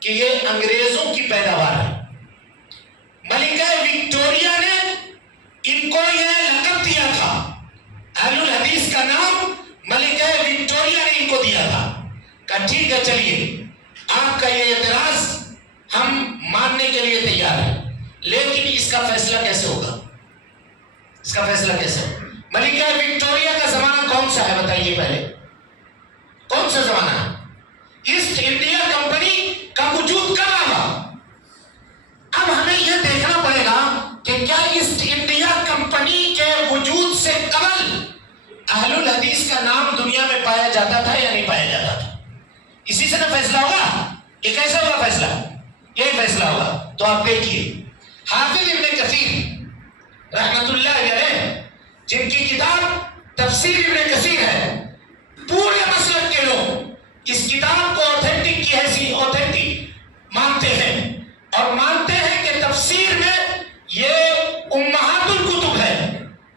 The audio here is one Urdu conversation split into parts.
کہ یہ انگریزوں کی پیداوار ہے. ملکہ وکٹوریہ نے ان کو یہ لقب دیا تھا، اہل الحدیث کا نام ملکہ وکٹوریہ نے ان کو دیا تھا. کہا ٹھیک ہے چلیے آپ کا یہ اعتراض ہم ماننے کے لیے تیار ہیں، لیکن اس کا فیصلہ کیسے ہوگا؟ اس کا فیصلہ کیسے ہوگا؟ ملکہ وکٹوریہ کا زمانہ کون سا ہے بتائیے پہلے، کون سا زمانہ ہے؟ ایسٹ انڈیا کمپنی کا وجود کب آیا؟ اب ہمیں یہ دیکھنا پڑے گا کہ کیا ایسٹ انڈیا کمپنی کے وجود سے قبل اہل الحدیث کا نام دنیا میں پایا جاتا تھا یا نہیں پایا جاتا تھا؟ اسی سے نہ فیصلہ ہوگا. یہ کیسا ہوگا فیصلہ؟ یہ فیصلہ ہوگا. تو آپ دیکھیے حافظ ابن کثیر رحمت اللہ علیہ جن کی کتاب تفسیر ابن کثیر ہے، پورے مسلک کے لوگ اس کتاب کو اوتھینٹک کی حیثیت اوتھینٹک مانتے ہیں اور مانتے ہیں کہ تفسیر میں یہ امہات الکتب ہے،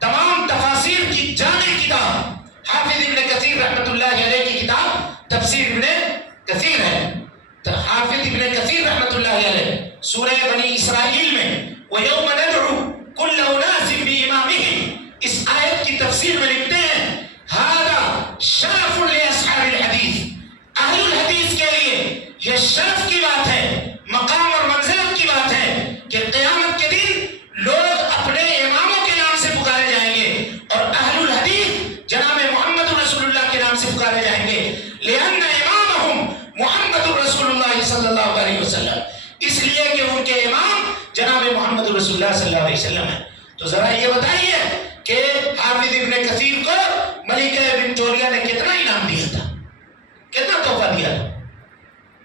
تمام تفاسیر کی جامع کتاب حافظ ابن کثیر رحمت اللہ علیہ کی کتاب تفسیر ابن کثیر ہے. حافظ ابن کثیر رحمت اللہ علیہ سورہ بنی اسرائیل میں وَيَوْمَ نَدْعُو كُلَّ أُنَاسٍ بِإِمَامِهِمْ اس آیت کی تفسیر میں لکھتے ہیں هَذَا شَرَفٌ لِأَصْحَابِ الْحَدِيثِ اہل الحدیث کے لیے یہ شرف کی بات ہے، مقام اور منزلت کی بات ہے کہ قیامت کے دن لوگ اپنے اماموں کے نام سے پکارے جائیں گے اور اہل الحدیث جناب محمد رسول اللہ کے نام سے پکارے جائیں گے. لِأَنَّ إِمَامَهُمْ محمد رسول اللہ صلی اللہ علیہ وسلم، اس لیے کہ ان کے امام جناب محمد رسول اللہ صلی اللہ علیہ وسلم ہے. تو ذرا یہ بتائیے کہ حافظ ابن کثیر کو ملکہ وکٹوریہ نے کتنا انعام دیا تھا، کتنا تحفہ دیا تھا؟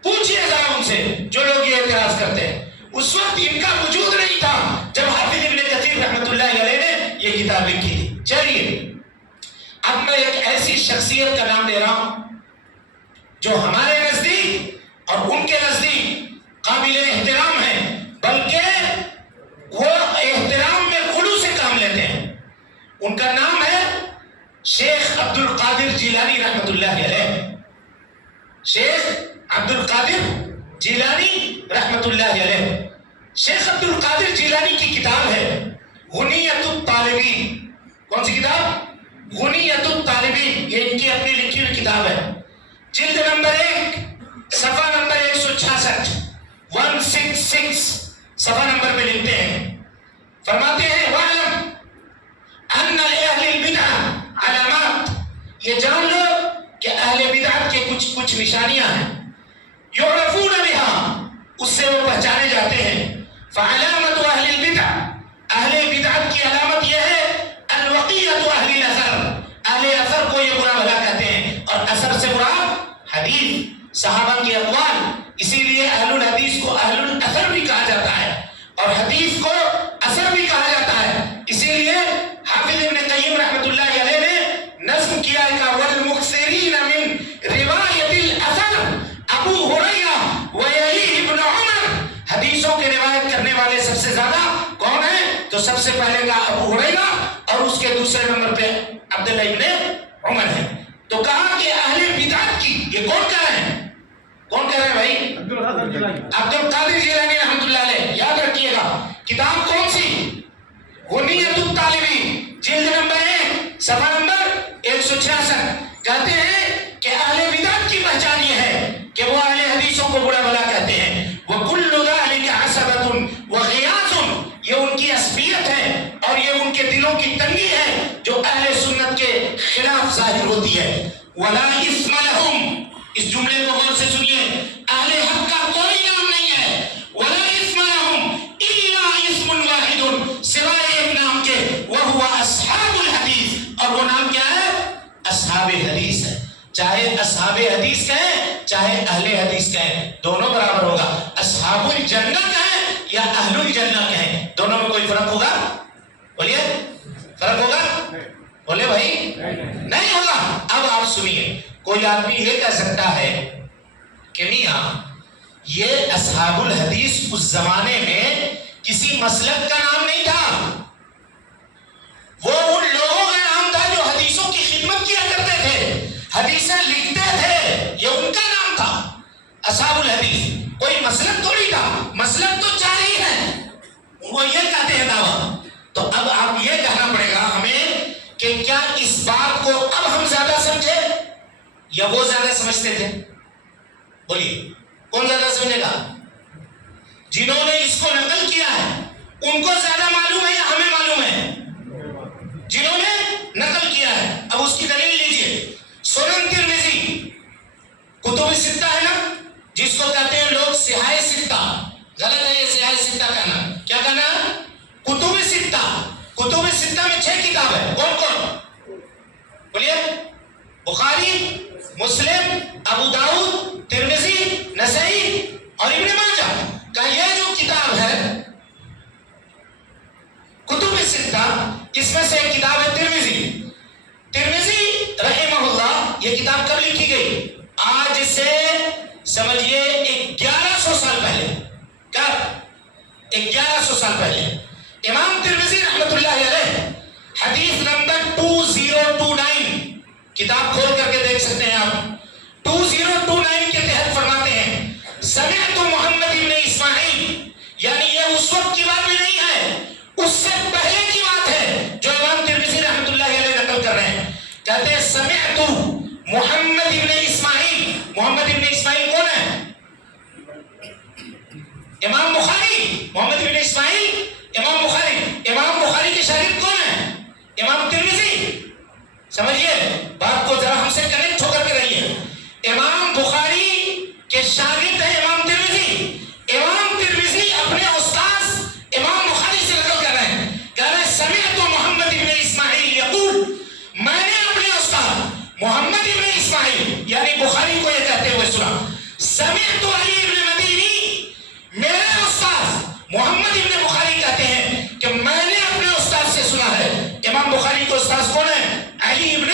پوچھئے ذرا ان سے جو لوگ یہ اعتراض کرتے ہیں. اس وقت ان کا وجود نہیں تھا جب حافظ ابن کثیر رحمت اللہ علیہ نے یہ کتاب لکھی تھی. چلیے اب میں ایک ایسی شخصیت کا نام لے رہا ہوں جو ہمارے نزدیک اور ان کے نزدیک قابل احترام ہے، بلکہ وہ احترام میں غلو سے کام لیتے ہیں. ان کا نام ہے شیخ عبد القادر جیلانی رحمت اللہ علیہ. شیخ عبد القادر جیلانی رحمت اللہ علیہ. شیخ عبد القادر جیلانی کی کتاب ہے غنیۃ الطالبین. کون سی کتاب؟ غنیۃ الطالبین. یہ ان کی اپنی لکھی ہوئی کتاب ہے. جلد نمبر 1 صفحہ نمبر 166 166 صفحہ نمبر پہ لکھتے ہیں، فرماتے ہیں وَعْلَمْ أَنَّ لِأَهْلِ الْبِدْعَةِ عَلَامَاتٍ، یہ جان لو کہ اہل بدعت کے کچھ نشانیاں ہیں. يُعْرَفُونَ بِهَا، اس سے وہ پہچانے جاتے ہیں. فَعَلَامَةُ أَهْلِ الْبِدْعَةِ، اہل بدعت کی علامت یہ ہے الْوَقِيَّةُ أَهْلِ الْأَثَرِ، اہل اثر کو یہ برا بھلا کہتے ہیں اور اثر سے مراد حدیث صحابہ کے اقوال. اسی لیے اہل الحدیث کو اہل الاثر بھی کہا جاتا ہے اور حدیث کو اثر بھی کہا جاتا ہے. اسی لیے حافظ ابن قیم رحمت اللہ علیہ نے نظم کیا ہے کہ والمکثرین من روایت الاثر ابو ہریرہ ویلیہ ابن عمر، حدیثوں کے روایت کرنے والے سب سے زیادہ کون ہیں؟ تو سب سے پہلے کا ابو ہریرہ اور اس کے دوسرے نمبر پہ عبداللہ ابن عمر ہے. تو کہا کہ اہل بدعت کی یہ کون کہہ رہے ہیں؟ کون کہہ رہے ہیں بھائی؟ عبد القادر جیلانی رحمت اللہ علیہ. یاد رکھیے گا کتاب کون سی؟ غنیۃ الطالبین جلد نمبر 1 صفحہ نمبر 166. کہتے ہیں کہ اہل بدعت کی پہچان یہ ہے کہ وہ اہل حدیثوں کو برا بھلا کہتے ہیں. وَكُلُّ ذَلِكَ عَصَبَةٌ وَغِيَاثٌ، یہ ان کی عصبیت ہے اور یہ ان کے دلوں کی تنگی ہے جو اہل سنت کے خلاف ظاہر ہوتی ہے. وَلَا إِثْمَ لَهُمْ، اس جملے کو غور سے سنیے، اہل حق کا کوئی نام نہیں ہے. وَلَا إِثْمَ لَهُمْ إِلَّا إِثْمٌ وَاحِدٌ، سوائے ایک نام کے، وَهُوَ أَصْحَابُ الْحَدِيثِ، اور وہ نام کیا ہے؟ اصحاب حدیث ہے. چاہے اصحاب حدیث کہیں چاہے اہل حدیث کہیں دونوں برابر ہوگا. اصحاب الجنہ کہیں یا اہل الجنہ کہیں دونوں میں کوئی فرق ہوگا؟ بولیے فرق ہوگا؟ بولے بھائی نہیں ہوگا. اب آپ سنیے، کوئی آدمی یہ کہہ سکتا ہے کہ میاں یہ اصحاب الحدیث اس زمانے میں کسی مسلک کا نام نہیں تھا، وہ ان لوگوں کا نام تھا جو حدیثوں کی خدمت کیا کرتے تھے، حدیثیں لکھتے تھے، یہ ان کا نام تھا. اصحاب الحدیث کوئی مسلک تھوڑی تھا، مسلک تو چار ہی ہے، وہ یہ کہتے ہیں دعویٰ. تو اب آپ یہ کہنا پڑے گا ہمیں کہ کیا اس بات کو اب ہم زیادہ سمجھے یا وہ زیادہ سمجھتے تھے؟ بولیے کون زیادہ سمجھے گا؟ جنہوں نے اس کو نقل کیا ہے ان کو زیادہ معلوم ہے یا ہمیں معلوم ہے؟ جنہوں نے نقل کیا ہے. اب اس کی دلیل لیجئے. سنن ترمذی کتب ستہ ہے نا، جس کو کہتے ہیں لوگ صحاح ستہ، غلط ہے یہ صحاح ستہ کہنا. کیا کہنا؟ کتب ستہ. کتب ستہ میں 6 کتاب ہے. کون کون؟ بولیے. بخاری، مسلم، ابو داؤد، ترمذی، نسائی اور ابن ماجہ کا یہ جو کتاب ہے کتب ستہ، اس میں سے ایک کتاب ہے ترمذی. ترمذی رحمہ اللہ یہ کتاب کب لکھی گئی؟ آج سے سمجھئے 1100 سال پہلے. کب؟ 1100 سال پہلے. امام ترمذی رحمۃ اللہ علیہ حدیث نمبر 2029 کتاب کھول کر کے دیکھ سکتے ہیں آپ. 2029 کے تحت فرماتے ہیں سمعت محمد ابن اسماعیل، یعنی یہ اس وقت کی بات بھی نہیں ہے، اس سے پہلے کی بات ہے جو امام ترمذی رحمۃ اللہ علیہ نقل کر رہے ہیں. کہتے ہیں سمعت محمد ابن اسماعیل. محمد ابن اسماعیل کون ہے؟ امام بخاری. محمد ابن اسماعیل امام بخاری. امام بخاری کے شاگرد کون ہیں؟ امام ترمذی. سمجھیے بات کو ذرا ہم سے کنیکٹ ہو کر کے رہیے. امام بخاری کے شاگرد ہیں امام ترمذی. امام ترمذی اپنے استاد امام بخاری سے نقل کر رہے ہیں. کہہ رہے ہیں سمعت محمد ابن اسماعیل یقول، میں نے اپنے استاد محمد ابن اسماعیل یعنی بخاری کو یہ کہتے ہوئے سنا. سمعت علی ابن مدینی، میرے استاد محمد ابن بخاری کہتے ہیں کہ میں نے اپنے استاد سے سنا ہے. امام بخاری کو استاد کون ہے؟ علی ابن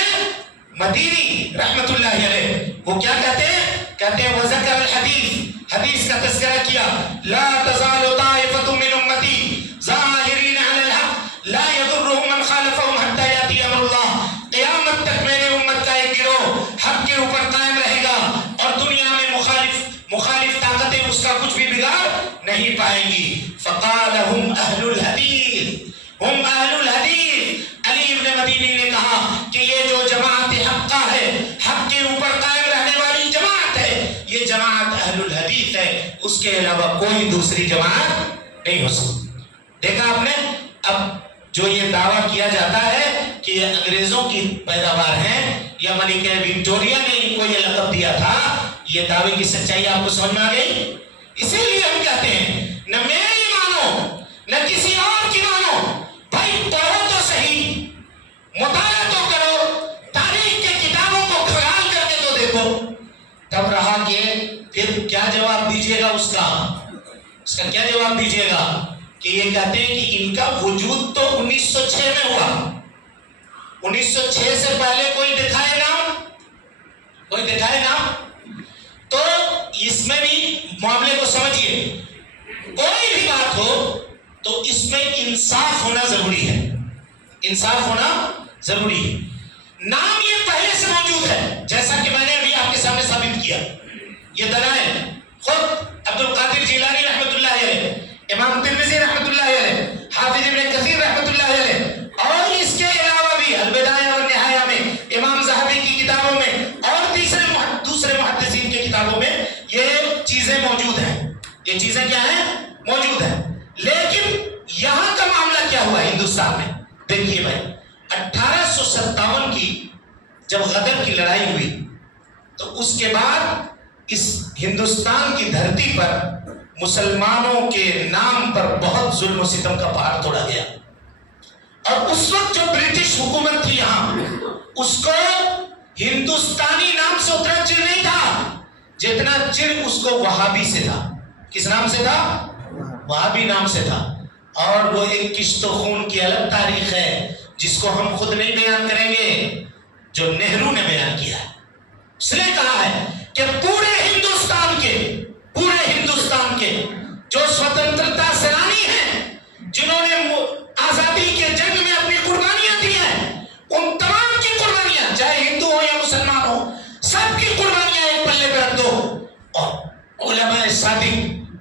مدینی رحمت اللہ علیہ. وہ کیا کہتے ہیں؟ کہتے ہیں وذکر الحدیث، حدیث کا تذکرہ کیا. لا تزال طائفة من امتی ظاہرین علی الحق لا یضرهم من خالفهم حتی یاتی امر اللہ. قیامت تک میرے امت کا ایک گروہ حق کے اوپر قائم رہے گا اور دنیا میں مخالف طاقتیں اس کا کچھ بھی بگاڑ نہیں پائیں گی. فقال هم اہل الحدیث، ہم اہل الحدیث. علی ابن مدینی نے کہا کہ یہ جو جماعت حقہ ہے، حق کے اوپر قائم رہنے والی جماعت ہے، یہ جماعت اہل الحدیث ہے، اس کے علاوہ کوئی دوسری جماعت نہیں ہو سکتی. دیکھا آپ نے؟ اب جو یہ دعویٰ کیا جاتا ہے کہ یہ انگریزوں کی پیداوار ہیں یا ملکہ وکٹوریہ نے ان کو یہ لقب دیا تھا، یہ دعوے کی سچائی آپ کو سمجھ میں آ گئی؟ اسی لیے ہم کہتے ہیں نہ میری مانو نہ کسی اور کی مانو، بھائی پڑھو تو صحیح، مطالعہ تو کرو، تاریخ کے کتابوں کو کھنگال کر کے تو دیکھو. تب رہا کہ پھر کیا جواب دیجیے گا اس کا کیا جواب دیجیے گا کہ یہ کہتے ہیں کہ ان کا وجود تو 1906 میں ہوا. 1906 سے پہلے کوئی دکھائے نام؟ تو اس میں بھی معاملے کو سمجھیے. کوئی بھی بات ہو تو اس میں انصاف ہونا ضروری ہے. انصاف ہونا ضروری ہے. نام یہ پہلے سے موجود ہے، جیسا کہ میں نے ابھی آپ کے سامنے ثابت کیا. یہ دلائل خود عبد القادر جیلانی رحمۃ اللہ علیہ، امام ترمذی رحمۃ اللہ علیہ، حافظ ابن کثیر رحمۃ اللہ علیہ، اور اس کے علاوہ بھی البدایہ والنہایہ میں، امام ذہبی کی کتابوں میں اور دوسرے محدثین کی کتابوں میں یہ چیزیں موجود ہیں. یہ چیزیں کیا ہیں؟ موجود ہیں. لیکن یہاں کا معاملہ کیا ہوا ہندوستان میں؟ دیکھیے بھائی، 1857 کی جب غدر کی لڑائی ہوئی تو اس کے بعد اس ہندوستان کی دھرتی پر مسلمانوں کے نام پر بہت ظلم و ستم کا پہاڑ توڑا گیا. اور اس وقت جو برٹش حکومت تھی یہاں، اس کو ہندوستانی نام سے اتنا چڑ نہیں تھا جتنا چڑ اس کو وہابی سے تھا. کس نام سے تھا؟ وہابی نام سے تھا. اور وہ ایک کشت و خون کی الگ تاریخ ہے جس کو ہم خود نہیں بیان کریں گے، جو نہرو نے بیان کیا ہے. اس نے کہا ہے کہ پورے ہندوستان کے جو سوتنترتا سینانی ہیں، جنہوں نے آزادی کے جنگ میں اپنی قربانیاں دی ہیں، ان تمام کی قربانیاں، چاہے ہندو ہو یا مسلمان ہو، سب کی قربانیاں ایک پلے پہ رکھ دو اور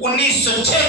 1906